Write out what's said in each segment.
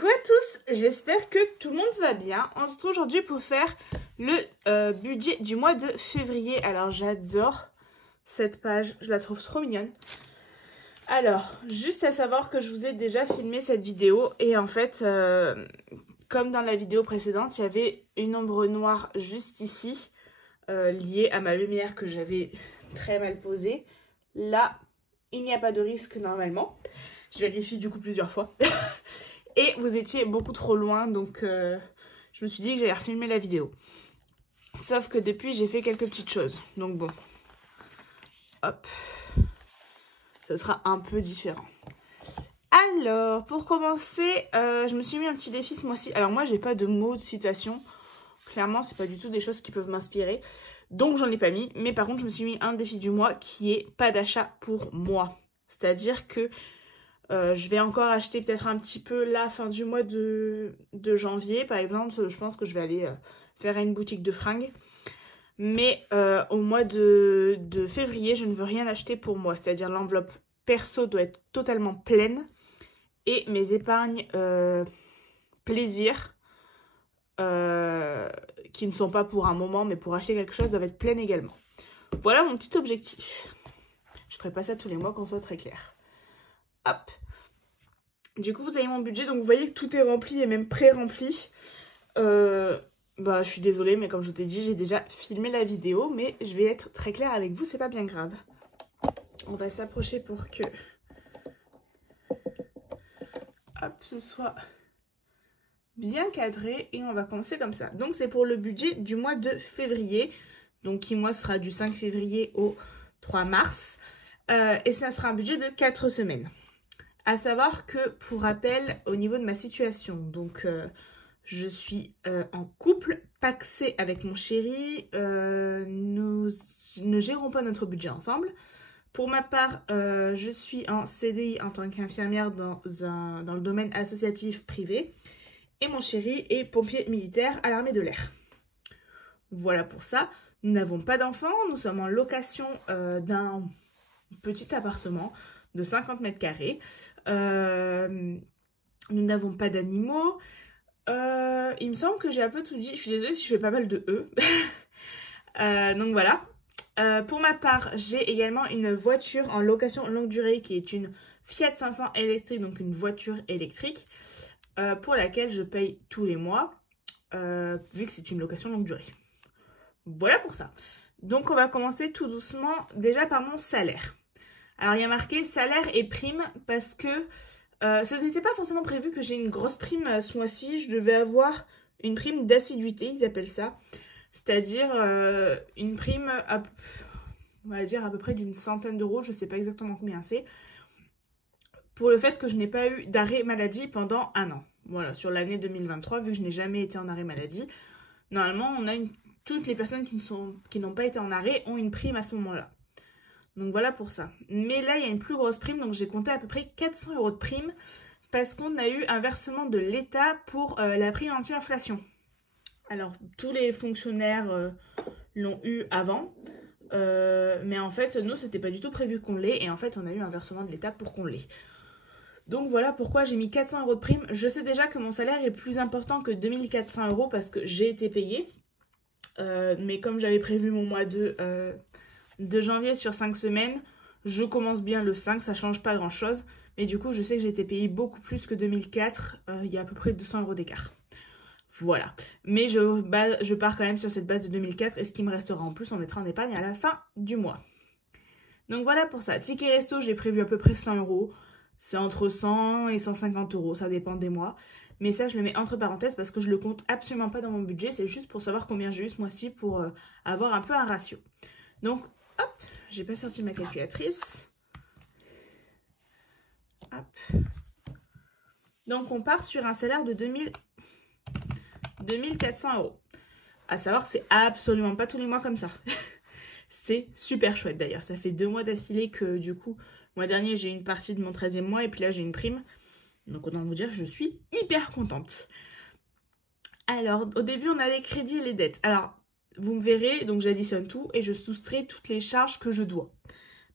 Coucou à tous, j'espère que tout le monde va bien. On se retrouve aujourd'hui pour faire le budget du mois de février. Alors j'adore cette page, je la trouve trop mignonne. Alors, juste à savoir que je vous ai déjà filmé cette vidéo et en fait, comme dans la vidéo précédente, il y avait une ombre noire juste ici, liée à ma lumière que j'avais très mal posée. Là, il n'y a pas de risque normalement. Je vérifie du coup plusieurs fois. Et vous étiez beaucoup trop loin, donc je me suis dit que j'allais refilmer la vidéo. Sauf que depuis, j'ai fait quelques petites choses. Donc bon, hop, ça sera un peu différent. Alors, pour commencer, je me suis mis un petit défi ce mois-ci. Alors moi, j'ai pas de mots de citation. Clairement, c'est pas du tout des choses qui peuvent m'inspirer. Donc j'en ai pas mis. Mais par contre, je me suis mis un défi du mois qui est pas d'achat pour moi. C'est-à-dire que je vais encore acheter peut-être un petit peu la fin du mois de janvier. Par exemple, je pense que je vais aller faire à une boutique de fringues. Mais au mois de février, je ne veux rien acheter pour moi. C'est-à-dire l'enveloppe perso doit être totalement pleine. Et mes épargnes plaisir, qui ne sont pas pour un moment, mais pour acheter quelque chose, doivent être pleines également. Voilà mon petit objectif. Je ferai pas ça tous les mois, qu'on soit très clair. Hop. Du coup, vous avez mon budget. Donc, vous voyez que tout est rempli et même pré-rempli. Je suis désolée, mais comme je vous ai dit, j'ai déjà filmé la vidéo. Mais je vais être très claire avec vous, c'est pas bien grave. On va s'approcher pour que... Hop, ce soit bien cadré. Et on va commencer comme ça. Donc, c'est pour le budget du mois de février. Donc, qui, moi, sera du 5 février au 3 mars. Et ça sera un budget de 4 semaines. À savoir que, pour rappel, au niveau de ma situation, donc je suis en couple, pacsé avec mon chéri, nous ne gérons pas notre budget ensemble. Pour ma part, je suis en CDI en tant qu'infirmière dans le domaine associatif privé. Et mon chéri est pompier militaire à l'armée de l'air. Voilà pour ça. Nous n'avons pas d'enfants, nous sommes en location d'un petit appartement de 50 mètres carrés. Nous n'avons pas d'animaux. Il me semble que j'ai un peu tout dit. Je suis désolée si je fais pas mal de E. Donc voilà. Pour ma part, j'ai également une voiture en location longue durée qui est une Fiat 500 électrique, donc une voiture électrique, pour laquelle je paye tous les mois, vu que c'est une location longue durée. Voilà pour ça. Donc on va commencer tout doucement déjà par mon salaire. Alors, il y a marqué salaire et prime parce que ce n'était pas forcément prévu que j'ai une grosse prime ce mois-ci. Je devais avoir une prime d'assiduité, ils appellent ça. C'est-à-dire une prime, on va dire à peu près d'une centaine d'euros. Je ne sais pas exactement combien c'est. Pour le fait que je n'ai pas eu d'arrêt maladie pendant un an. Voilà, sur l'année 2023, vu que je n'ai jamais été en arrêt maladie. Normalement, toutes les personnes qui n'ont pas été en arrêt ont une prime à ce moment-là. Donc voilà pour ça. Mais là, il y a une plus grosse prime. Donc j'ai compté à peu près 400 € de prime. Parce qu'on a eu un versement de l'État pour la prime anti-inflation. Alors, tous les fonctionnaires l'ont eu avant. Mais en fait, nous, c'était pas du tout prévu qu'on l'ait. Et en fait, on a eu un versement de l'État pour qu'on l'ait. Donc voilà pourquoi j'ai mis 400 € de prime. Je sais déjà que mon salaire est plus important que 2400 € parce que j'ai été payée. Mais comme j'avais prévu mon mois de janvier sur 5 semaines, je commence bien le 5, ça change pas grand chose. Mais du coup, je sais que j'ai été payée beaucoup plus que 2004. Il y a à peu près 200 € d'écart. Voilà. Mais je pars quand même sur cette base de 2004. Et ce qui me restera en plus, on mettra en épargne à la fin du mois. Donc voilà pour ça. Ticket resto, j'ai prévu à peu près 100 €. C'est entre 100 et 150 €. Ça dépend des mois. Mais ça, je le mets entre parenthèses parce que je le compte absolument pas dans mon budget. C'est juste pour savoir combien j'ai eu ce mois-ci pour avoir un peu un ratio. Donc, hop, j'ai pas sorti ma calculatrice. Hop. Donc, on part sur un salaire de 2400 €. À savoir que c'est absolument pas tous les mois comme ça. C'est super chouette d'ailleurs. Ça fait 2 mois d'affilée que du coup, le mois dernier, j'ai une partie de mon 13e mois et puis là, j'ai une prime. Donc, autant vous dire que je suis hyper contente. Alors, au début, on a les crédits et les dettes. Alors, vous me verrez, donc j'additionne tout et je soustrais toutes les charges que je dois.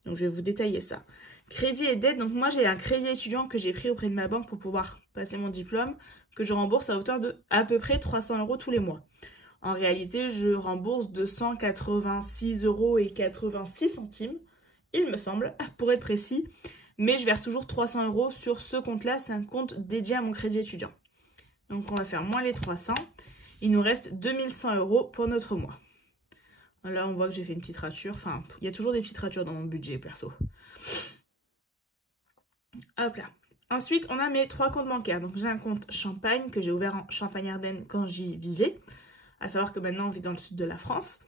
Donc je vais vous détailler ça. Crédit et dette, donc moi j'ai un crédit étudiant que j'ai pris auprès de ma banque pour pouvoir passer mon diplôme, que je rembourse à hauteur de à peu près 300 € tous les mois. En réalité, je rembourse 286,86 €, il me semble, pour être précis. Mais je verse toujours 300 € sur ce compte-là, c'est un compte dédié à mon crédit étudiant. Donc on va faire moins les 300. Il nous reste 2100 € pour notre mois. Là, on voit que j'ai fait une petite rature. Enfin, il y a toujours des petites ratures dans mon budget, perso. Hop là. Ensuite, on a mes 3 comptes bancaires. Donc j'ai un compte Champagne que j'ai ouvert en Champagne-Ardenne quand j'y vivais. À savoir que maintenant, on vit dans le sud de la France.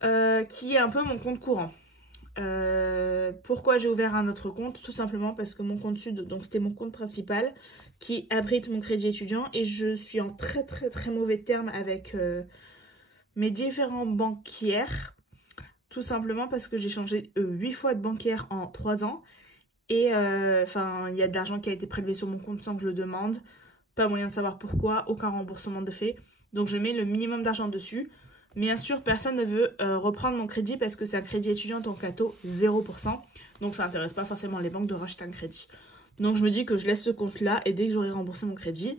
Qui est un peu mon compte courant. Pourquoi j'ai ouvert un autre compte? Tout simplement parce que mon compte sud, donc c'était mon compte principal, qui abrite mon crédit étudiant. Et je suis en très mauvais termes avec mes différents banquières. Tout simplement parce que j'ai changé 8 fois de banquière en 3 ans. Et enfin, il y a de l'argent qui a été prélevé sur mon compte sans que je le demande. Pas moyen de savoir pourquoi, aucun remboursement de fait. Donc je mets le minimum d'argent dessus. Bien sûr, personne ne veut reprendre mon crédit parce que c'est un crédit étudiant, donc à taux 0%. Donc ça n'intéresse pas forcément les banques de racheter un crédit. Donc je me dis que je laisse ce compte-là et dès que j'aurai remboursé mon crédit,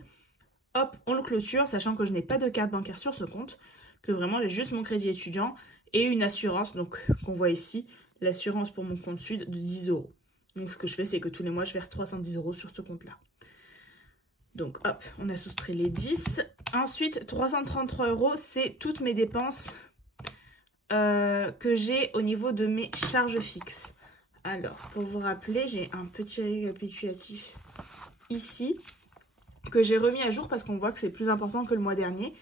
hop, on le clôture, sachant que je n'ai pas de carte bancaire sur ce compte, que vraiment j'ai juste mon crédit étudiant et une assurance, donc qu'on voit ici, l'assurance pour mon compte sud de 10 €. Donc ce que je fais, c'est que tous les mois, je verse 310 € sur ce compte-là. Donc hop, on a soustrait les 10. Ensuite, 333 €, c'est toutes mes dépenses que j'ai au niveau de mes charges fixes. Alors, pour vous rappeler, j'ai un petit récapitulatif ici que j'ai remis à jour parce qu'on voit que c'est plus important que le mois dernier.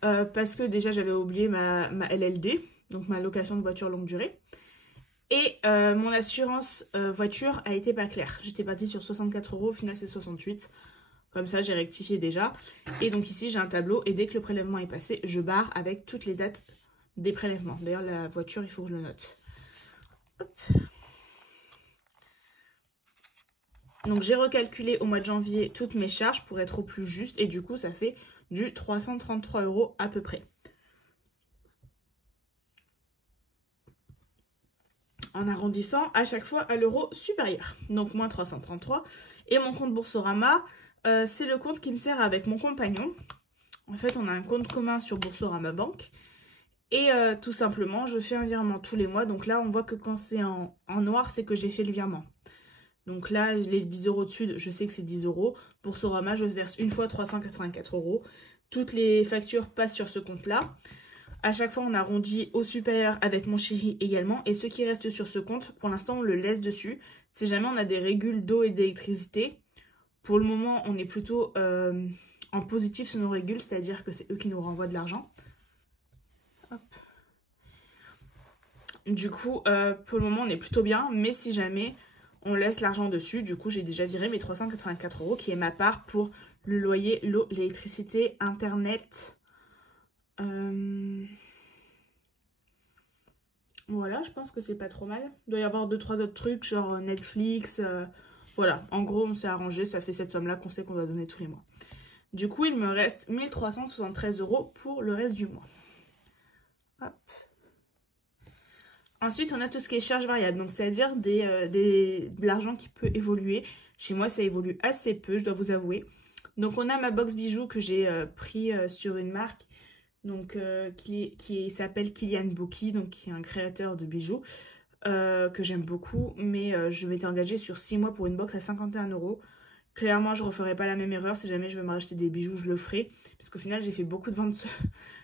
Parce que déjà, j'avais oublié ma LLD, donc ma location de voiture longue durée. Et mon assurance voiture a été pas claire. J'étais partie sur 64 €, au final c'est 68 €. Comme ça, j'ai rectifié déjà. Et donc ici, j'ai un tableau. Et dès que le prélèvement est passé, je barre avec toutes les dates des prélèvements. D'ailleurs, la voiture, il faut que je le note. Hop. Donc, j'ai recalculé au mois de janvier toutes mes charges pour être au plus juste. Et du coup, ça fait du 333 € à peu près. En arrondissant à chaque fois à l'euro supérieur. Donc, moins 333. Et mon compte Boursorama... c'est le compte qui me sert avec mon compagnon. En fait, on a un compte commun sur Boursorama Banque. Et tout simplement, je fais un virement tous les mois. Donc là, on voit que quand c'est en noir, c'est que j'ai fait le virement. Donc là, les 10 € dessus, je sais que c'est 10 €. Boursorama, je verse une fois 384 €. Toutes les factures passent sur ce compte-là. À chaque fois, on arrondit au supérieur avec mon chéri également. Et ce qui reste sur ce compte, pour l'instant, on le laisse dessus. Si jamais on a des régules d'eau et d'électricité, pour le moment, on est plutôt en positif sur nos régules, c'est-à-dire que c'est eux qui nous renvoient de l'argent. Du coup, pour le moment, on est plutôt bien, mais si jamais on laisse l'argent dessus, du coup, j'ai déjà viré mes 384 € qui est ma part pour le loyer, l'eau, l'électricité, internet. Voilà, je pense que c'est pas trop mal. Il doit y avoir 2-3 autres trucs, genre Netflix... Voilà, en gros, on s'est arrangé, ça fait cette somme-là qu'on sait qu'on doit donner tous les mois. Du coup, il me reste 1373 € pour le reste du mois. Hop. Ensuite, on a tout ce qui est charges variables, donc c'est-à-dire de l'argent qui peut évoluer. Chez moi, ça évolue assez peu, je dois vous avouer. Donc, on a ma box bijoux que j'ai pris sur une marque donc, qui s'appelle Kilian Bouki, donc qui est un créateur de bijoux. Que j'aime beaucoup, mais je m'étais engagée sur 6 mois pour une box à 51 €. Clairement, je ne referai pas la même erreur. Si jamais je veux me racheter des bijoux, je le ferai. Parce qu'au final, j'ai fait beaucoup de ventes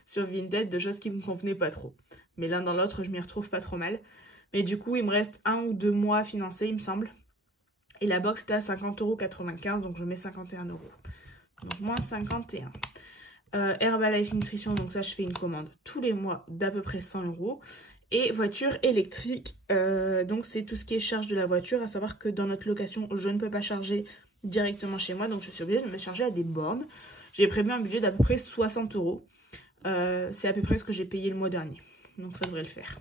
sur Vinted de choses qui ne me convenaient pas trop. Mais l'un dans l'autre, je m'y retrouve pas trop mal. Mais du coup, il me reste 1 ou 2 mois à financer, il me semble. Et la box était à 50,95 €, donc je mets 51 €. Donc moins 51. Herbalife Nutrition, donc ça, je fais une commande tous les mois d'à peu près 100 €. Et voiture électrique, donc c'est tout ce qui est charge de la voiture, à savoir que dans notre location, je ne peux pas charger directement chez moi, donc je suis obligée de me charger à des bornes. J'ai prévu un budget d'à peu près 60 €. C'est à peu près ce que j'ai payé le mois dernier, donc ça devrait le faire.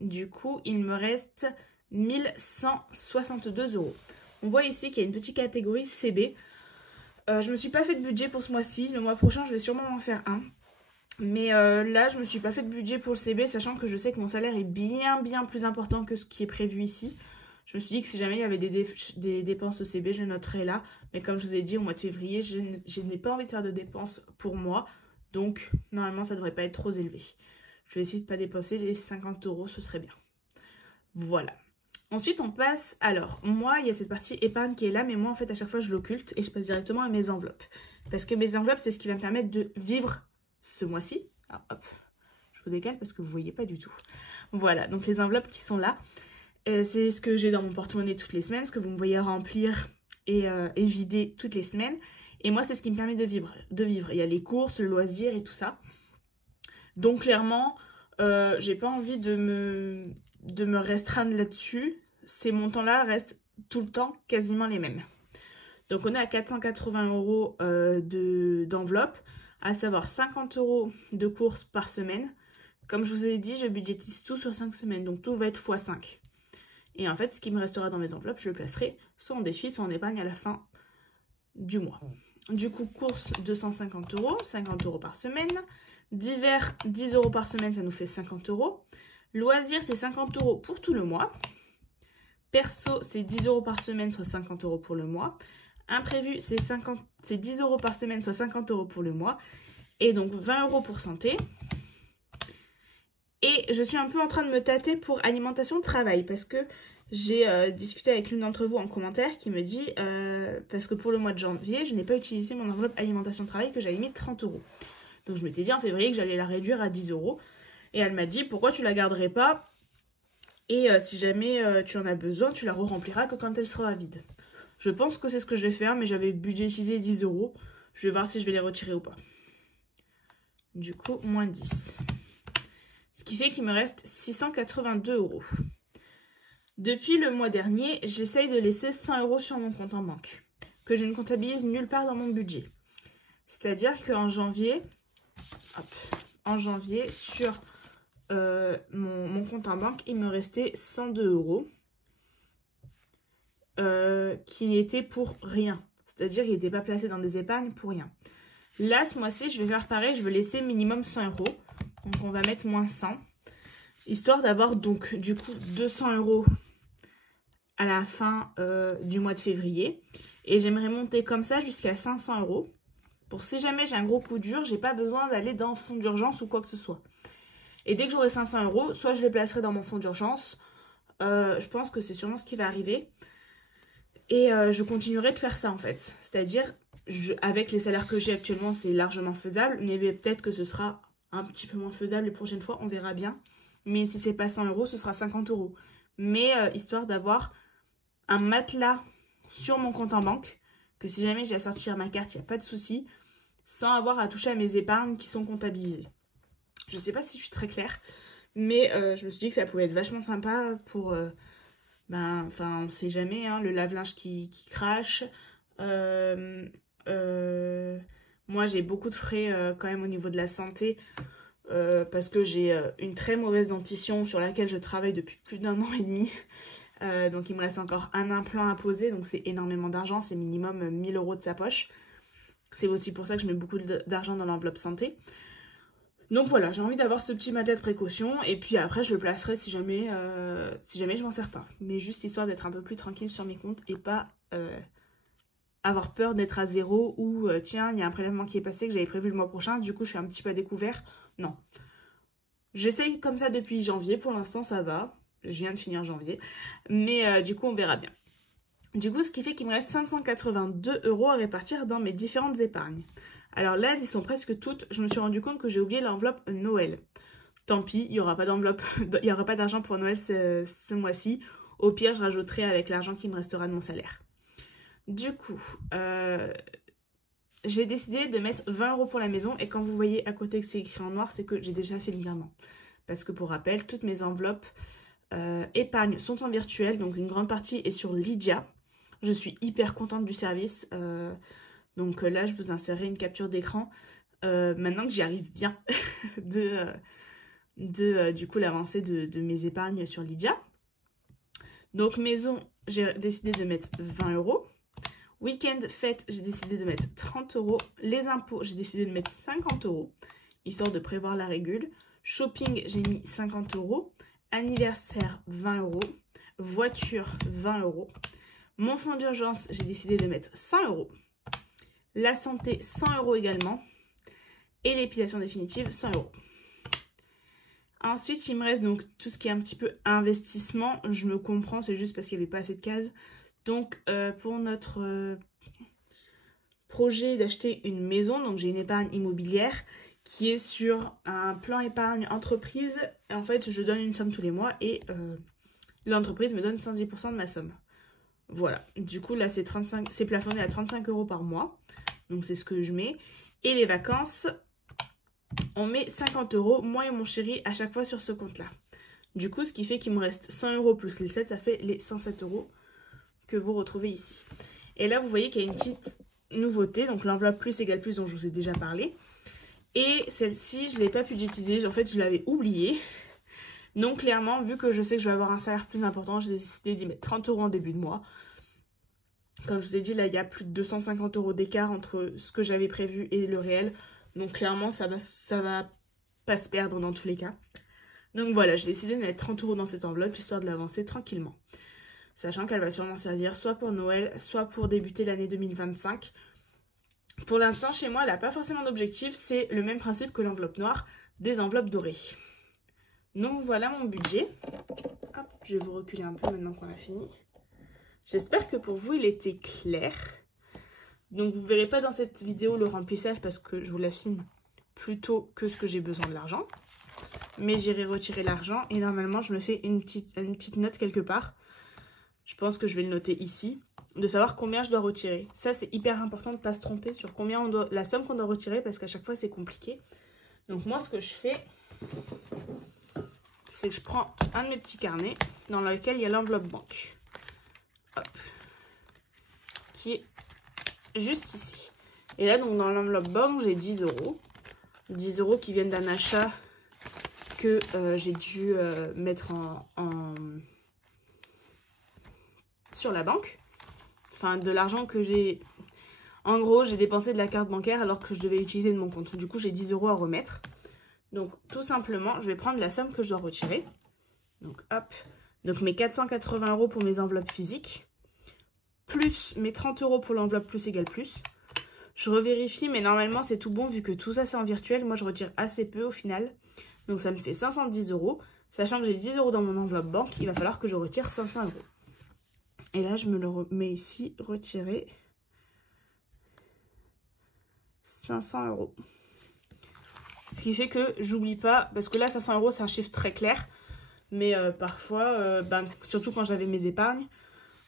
Du coup, il me reste 1162 €. On voit ici qu'il y a une petite catégorie CB. Je me suis pas fait de budget pour ce mois-ci, le mois prochain je vais sûrement en faire un. Mais là, je me suis pas fait de budget pour le CB, sachant que je sais que mon salaire est bien plus important que ce qui est prévu ici. Je me suis dit que si jamais il y avait des dépenses au CB, je le noterais là. Mais comme je vous ai dit, au mois de février, je n'ai pas envie de faire de dépenses pour moi. Donc, normalement, ça devrait pas être trop élevé. Je vais essayer de ne pas dépenser les 50 €, ce serait bien. Voilà. Ensuite, on passe... Alors, moi, il y a cette partie épargne qui est là, mais moi, en fait, à chaque fois, je l'occulte et je passe directement à mes enveloppes. Parce que mes enveloppes, c'est ce qui va me permettre de vivre ce mois-ci. Ah, hop, je vous décale parce que vous ne voyez pas du tout. Voilà, donc les enveloppes qui sont là, c'est ce que j'ai dans mon porte-monnaie toutes les semaines, ce que vous me voyez remplir et vider toutes les semaines. Et moi, c'est ce qui me permet de vivre. Il y a les courses, le loisir et tout ça. Donc, clairement, j'ai pas envie de me restreindre là-dessus. Ces montants-là restent tout le temps quasiment les mêmes. Donc, on est à 480 € d'enveloppe, à savoir 50 € de courses par semaine. Comme je vous ai dit, je budgétise tout sur 5 semaines, donc tout va être x5. Et en fait, ce qui me restera dans mes enveloppes, je le placerai soit en défi, soit en épargne à la fin du mois. Du coup, courses 250 €, 50 € par semaine. Divers, 10 € par semaine, ça nous fait 50 €. Loisirs, c'est 50 € pour tout le mois. Perso, c'est 10 € par semaine, soit 50 € pour le mois. Imprévu, c'est 10 € par semaine, soit 50 € pour le mois. Et donc 20 € pour santé. Et je suis un peu en train de me tâter pour alimentation travail parce que j'ai discuté avec l'une d'entre vous en commentaire qui me dit parce que pour le mois de janvier, je n'ai pas utilisé mon enveloppe alimentation travail que j'avais mis 30 €. Donc je m'étais dit en février que j'allais la réduire à 10 €. Et elle m'a dit pourquoi tu la garderais pas et si jamais tu en as besoin, tu la re-rempliras que quand elle sera vide. Je pense que c'est ce que je vais faire, mais j'avais budgétisé 10 €. Je vais voir si je vais les retirer ou pas. Du coup, moins 10. Ce qui fait qu'il me reste 682 €. Depuis le mois dernier, j'essaye de laisser 100 € sur mon compte en banque, que je ne comptabilise nulle part dans mon budget. C'est-à-dire qu'en janvier, sur mon compte en banque, il me restait 102 € qui n'étaient pour rien. C'est-à-dire qu'il n'était pas placé dans des épargnes pour rien. Là, ce mois-ci, je vais faire pareil, je vais laisser minimum 100 €. Donc, on va mettre moins 100. Histoire d'avoir donc, du coup, 200 € à la fin du mois de février. Et j'aimerais monter comme ça jusqu'à 500 € pour si jamais j'ai un gros coup dur, j'ai pas besoin d'aller dans fonds d'urgence ou quoi que ce soit. Et dès que j'aurai 500 €, soit je les placerai dans mon fonds d'urgence. Je pense que c'est sûrement ce qui va arriver. Et je continuerai de faire ça en fait. C'est-à-dire, avec les salaires que j'ai actuellement, c'est largement faisable. Mais peut-être que ce sera un petit peu moins faisable les prochaines fois, on verra bien. Mais si c'est pas 100 €, ce sera 50 €. Mais histoire d'avoir un matelas sur mon compte en banque, que si jamais j'ai à sortir ma carte, il n'y a pas de souci, sans avoir à toucher à mes épargnes qui sont comptabilisées. Je ne sais pas si je suis très claire, mais je me suis dit que ça pouvait être vachement sympa pour... on ne sait jamais, hein, le lave-linge qui crache. Moi, j'ai beaucoup de frais quand même au niveau de la santé parce que j'ai une très mauvaise dentition sur laquelle je travaille depuis plus d'1 an et demi. Donc il me reste encore un implant à poser, donc c'est énormément d'argent, c'est minimum 1000 € de sa poche. C'est aussi pour ça que je mets beaucoup d'argent dans l'enveloppe santé. Donc voilà, j'ai envie d'avoir ce petit matelas de précaution et puis après je le placerai si jamais je m'en sers pas. Mais juste histoire d'être un peu plus tranquille sur mes comptes et pas avoir peur d'être à zéro ou tiens, il y a un prélèvement qui est passé que j'avais prévu le mois prochain, du coup je suis un petit peu à découvert. Non. J'essaye comme ça depuis janvier, pour l'instant ça va. Je viens de finir janvier, mais du coup on verra bien. Du coup ce qui fait qu'il me reste 582 € à répartir dans mes différentes épargnes. Alors là elles y sont presque toutes, je me suis rendu compte que j'ai oublié l'enveloppe Noël. Tant pis, il n'y aura pas d'enveloppe, il n'y aura pas d'argent pour Noël ce mois-ci. Au pire je rajouterai avec l'argent qui me restera de mon salaire. Du coup, j'ai décidé de mettre 20 € pour la maison et quand vous voyez à côté que c'est écrit en noir, c'est que j'ai déjà fait le virement. Parce que pour rappel, toutes mes enveloppes épargne sont en virtuel, donc une grande partie est sur Lydia. Je suis hyper contente du service. Donc là, je vous insérerai une capture d'écran. Maintenant que j'y arrive bien du coup l'avancée de mes épargnes sur Lydia. Donc maison, j'ai décidé de mettre 20 €. Week-end fête, j'ai décidé de mettre 30 €. Les impôts, j'ai décidé de mettre 50 €. histoire de prévoir la régule. Shopping, j'ai mis 50 €. Anniversaire, 20 €. Voiture, 20 €. Mon fonds d'urgence, j'ai décidé de mettre 100 €. La santé, 100 € également. Et l'épilation définitive, 100 €. Ensuite, il me reste donc tout ce qui est un petit peu investissement. Je me comprends, c'est juste parce qu'il n'y avait pas assez de cases. Donc, pour notre projet d'acheter une maison, donc j'ai une épargne immobilière qui est sur un plan épargne entreprise. En fait, je donne une somme tous les mois et l'entreprise me donne 110% de ma somme. Voilà. Du coup, là, c'est plafonné à 35 € par mois. Donc, c'est ce que je mets. Et les vacances, on met 50 €, moi et mon chéri, à chaque fois sur ce compte-là. Du coup, ce qui fait qu'il me reste 100 € plus les 7, ça fait les 107 € que vous retrouvez ici. Et là, vous voyez qu'il y a une petite nouveauté, donc l'enveloppe plus égale plus dont je vous ai déjà parlé. Et celle-ci, je ne l'ai pas pu utiliser, en fait, je l'avais oubliée. Donc, clairement, vu que je sais que je vais avoir un salaire plus important, j'ai décidé d'y mettre 30 € en début de mois. Comme je vous ai dit, là, il y a plus de 250 € d'écart entre ce que j'avais prévu et le réel. Donc clairement, ça va pas se perdre dans tous les cas. Donc voilà, j'ai décidé de mettre 30 € dans cette enveloppe, histoire de l'avancer tranquillement. Sachant qu'elle va sûrement servir soit pour Noël, soit pour débuter l'année 2025. Pour l'instant, chez moi, elle n'a pas forcément d'objectif. C'est le même principe que l'enveloppe noire, des enveloppes dorées. Donc voilà mon budget. Hop, je vais vous reculer un peu maintenant qu'on a fini. J'espère que pour vous, il était clair. Donc vous ne verrez pas dans cette vidéo le remplissage parce que je vous la filme plutôt que ce que j'ai besoin de l'argent. Mais j'irai retirer l'argent et normalement je me fais une petite note quelque part. Je pense que je vais le noter ici, de savoir combien je dois retirer. Ça c'est hyper important de ne pas se tromper sur combien la somme qu'on doit retirer parce qu'à chaque fois c'est compliqué. Donc moi ce que je fais, c'est que je prends un de mes petits carnets dans lequel il y a l'enveloppe banque. Hop. Qui est juste ici. Et là, donc dans l'enveloppe banque, j'ai 10 €. 10 € qui viennent d'un achat que j'ai dû mettre sur la banque. Enfin, de l'argent que j'ai... En gros, j'ai dépensé de la carte bancaire alors que je devais utiliser de mon compte. Du coup, j'ai 10 € à remettre. Donc, tout simplement, je vais prendre la somme que je dois retirer. Donc, hop. Donc, mes 480 € pour mes enveloppes physiques. Plus mes 30 € pour l'enveloppe plus égale plus. Je revérifie, mais normalement c'est tout bon vu que tout ça c'est en virtuel. Moi je retire assez peu au final. Donc ça me fait 510 €. Sachant que j'ai 10 € dans mon enveloppe banque, il va falloir que je retire 500 €. Et là je me le remets ici, retirer 500 €. Ce qui fait que j'oublie pas, parce que là 500 € c'est un chiffre très clair. Mais parfois, surtout quand j'avais mes épargnes,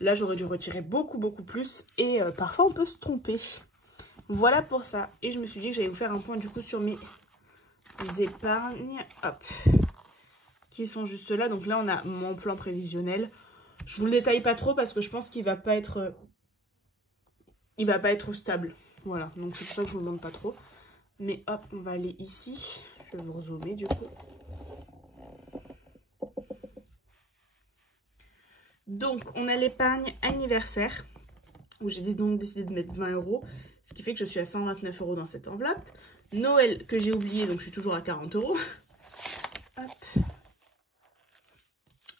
là, j'aurais dû retirer beaucoup plus. Et parfois, on peut se tromper. Voilà pour ça. Et je me suis dit que j'allais vous faire un point du coup sur mes épargnes. Hop. Qui sont juste là. Donc là, on a mon plan prévisionnel. Je vous le détaille pas trop parce que je pense qu'il va pas être... Il va pas être stable. Voilà. Donc c'est pour ça que je vous le montre pas trop. Mais hop, on va aller ici. Je vais vous rezoomer du coup. Donc, on a l'épargne anniversaire, où j'ai donc décidé de mettre 20 €, ce qui fait que je suis à 129 € dans cette enveloppe. Noël, que j'ai oublié, donc je suis toujours à 40 €. Hop.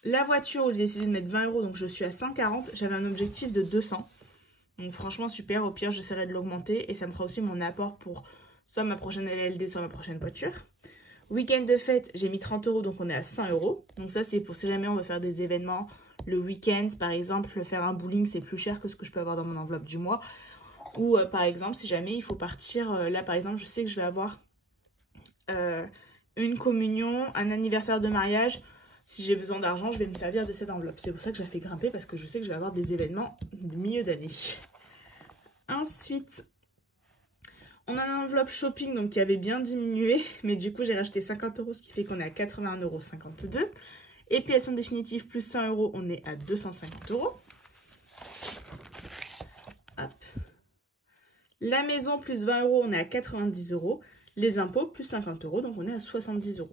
La voiture, où j'ai décidé de mettre 20 €, donc je suis à 140. J'avais un objectif de 200. Donc franchement, super. Au pire, j'essaierai de l'augmenter et ça me fera aussi mon apport pour soit ma prochaine LLD, soit ma prochaine voiture. Week-end de fête, j'ai mis 30 €, donc on est à 100 €. Donc ça, c'est pour si jamais on veut faire des événements le week-end, par exemple, faire un bowling, c'est plus cher que ce que je peux avoir dans mon enveloppe du mois. Ou par exemple, si jamais il faut partir, là par exemple, je sais que je vais avoir une communion, un anniversaire de mariage. Si j'ai besoin d'argent, je vais me servir de cette enveloppe. C'est pour ça que je la fais grimper, parce que je sais que je vais avoir des événements de milieu d'année. Ensuite, on a une enveloppe shopping donc, qui avait bien diminué, mais du coup j'ai racheté 50 €, ce qui fait qu'on est à 81,52 €. Épilation définitive plus 100 €, on est à 250 €. Hop. La maison plus 20 €, on est à 90 €. Les impôts plus 50 €, donc on est à 70 €.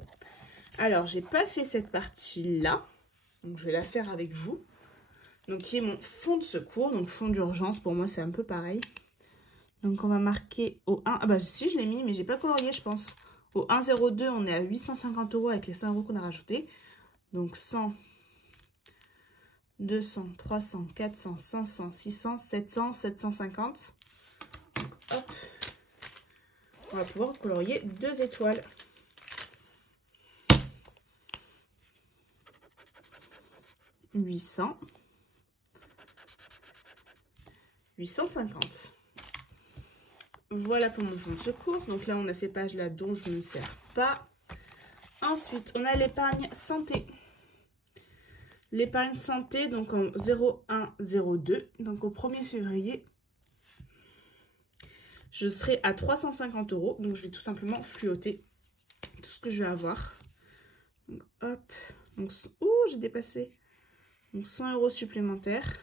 Alors, j'ai pas fait cette partie-là, donc je vais la faire avec vous. Donc, qui est mon fonds de secours, donc fonds d'urgence, pour moi c'est un peu pareil. Donc, on va marquer au 1. Ah bah si, je l'ai mis, mais j'ai pas colorié, je pense. Au 1,02, on est à 850 € avec les 100 € qu'on a rajoutés. Donc 100, 200, 300, 400, 500, 600, 700, 750. Hop. On va pouvoir colorier 2 étoiles. « 800, 850. Voilà pour mon plan de secours. Donc là, on a ces pages-là dont je ne me sers pas. Ensuite, on a l'épargne santé. L'épargne santé, donc en 0102. Donc au 1er février, je serai à 350 €. Donc je vais tout simplement fluoter tout ce que je vais avoir. Donc hop. Donc, ouh, j'ai dépassé. Donc 100 € supplémentaires.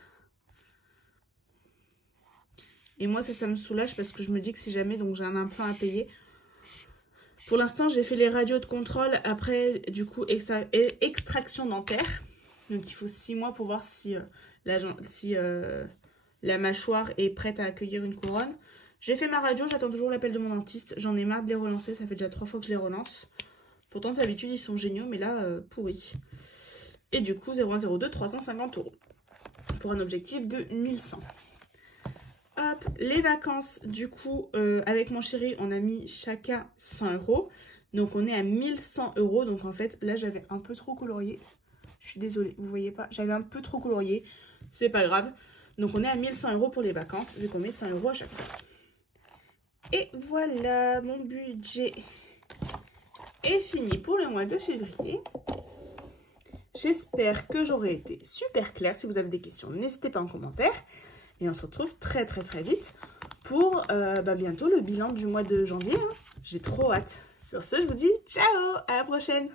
Et moi, ça me soulage parce que je me dis que si jamais donc j'ai un implant à payer. Pour l'instant, j'ai fait les radios de contrôle. Après, du coup, extraction dentaire. Donc, il faut 6 mois pour voir si, la mâchoire est prête à accueillir une couronne. J'ai fait ma radio, j'attends toujours l'appel de mon dentiste. J'en ai marre de les relancer, ça fait déjà 3 fois que je les relance. Pourtant, d'habitude, ils sont géniaux, mais là, pourris. Et du coup, 0102, 350 € pour un objectif de 1100. Hop, les vacances, du coup, avec mon chéri, on a mis chacun 100 €. Donc, on est à 1100 €. Donc, en fait, là, j'avais un peu trop colorié. Je suis désolée, vous voyez pas, j'avais un peu trop colorié. C'est pas grave. Donc, on est à 1100 € pour les vacances, vu qu'on met 100 € à chaque fois. Et voilà, mon budget est fini pour le mois de février. J'espère que j'aurai été super claire. Si vous avez des questions, n'hésitez pas en commentaire. Et on se retrouve très vite pour bientôt le bilan du mois de janvier. Hein. J'ai trop hâte. Sur ce, je vous dis ciao, à la prochaine.